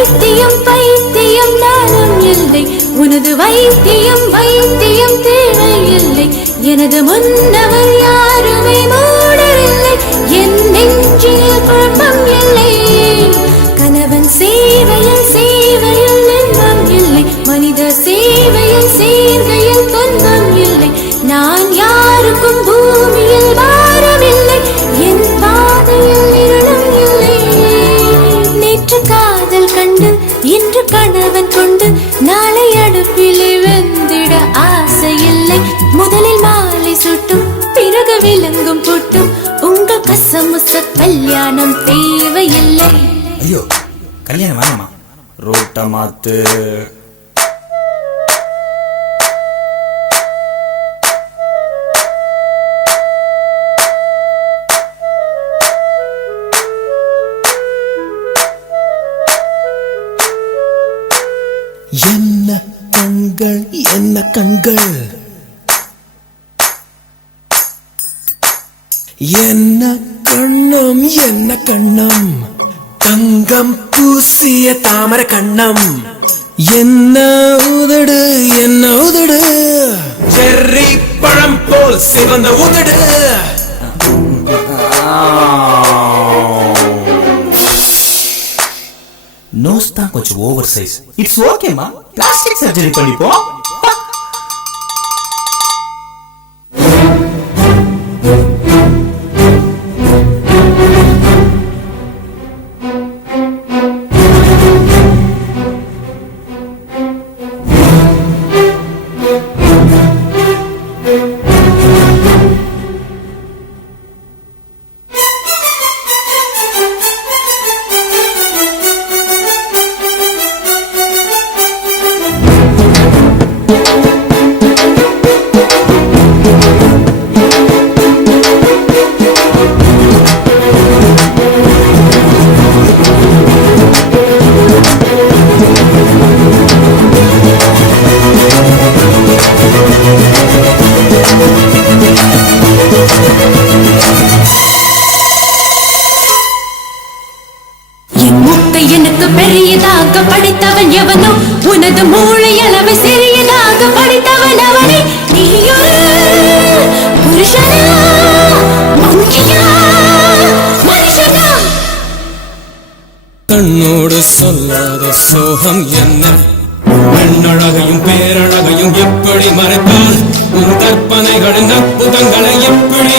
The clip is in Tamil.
வைத்தியம் பைத்தியம் நானும் இல்லை, உனது வைத்தியம் வைத்தியம் தேவையில்லை. எனது முன்னவர் யாருமே மூடவில்லை, என் நெஞ்சில் குழப்பம் இல்லை. கணவன் சேவையில் சேவையில் இன்பம் இல்லை, மனித சேவையில் சேர்கையில் துன்பம் இல்லை. நான் யாருக்கும் பூமியில் வாரமில்லை, என் பாதையில் இருளும் இல்லை. நேற்று காதல் கண்டு இன்று கணவன் கொண்டு நாளை அடுப்பிலே வெந்திட ஆசையில்லை. முதலில் மாலை சுட்டும் பிறகு விலங்கும் போட்டும் உங்கள் கசமுச கல்யாணம் தேவையில்லை. ஐயோ கல்யாணம் வேணாமா, ரோட்ட மாத்து. என்ன கண்கள் என்ன கண்கள், என்ன கண்ணம் என்ன கண்ணம், தங்கம் பூசிய தாமர கண்ணம். என்ன உதடு என்ன உதடு, செர்ரி பழம் போல் சிவந்த உதடு. நோஸ் தான் கொஞ்சம் ஓவர் சைஸ். இட்ஸ் ஓகேமா, பிளாஸ்டிக் சர்ஜரி பண்ணிப்போம். எனக்கு பெரியதாக படித்தவன் எவனோ, உனது மூளை அளவை சிறியதாக படித்தவன் அவனே. நீ ஒரு புருஷனா மங்கியா மனுஷனா? கண்ணோடு சொல்லாத சோகம் என்ன, பெண்ணழகையும் பேரழகையும் எப்படி மறைத்தால், உன் கற்பனைகளின் அற்புதங்களை எப்படி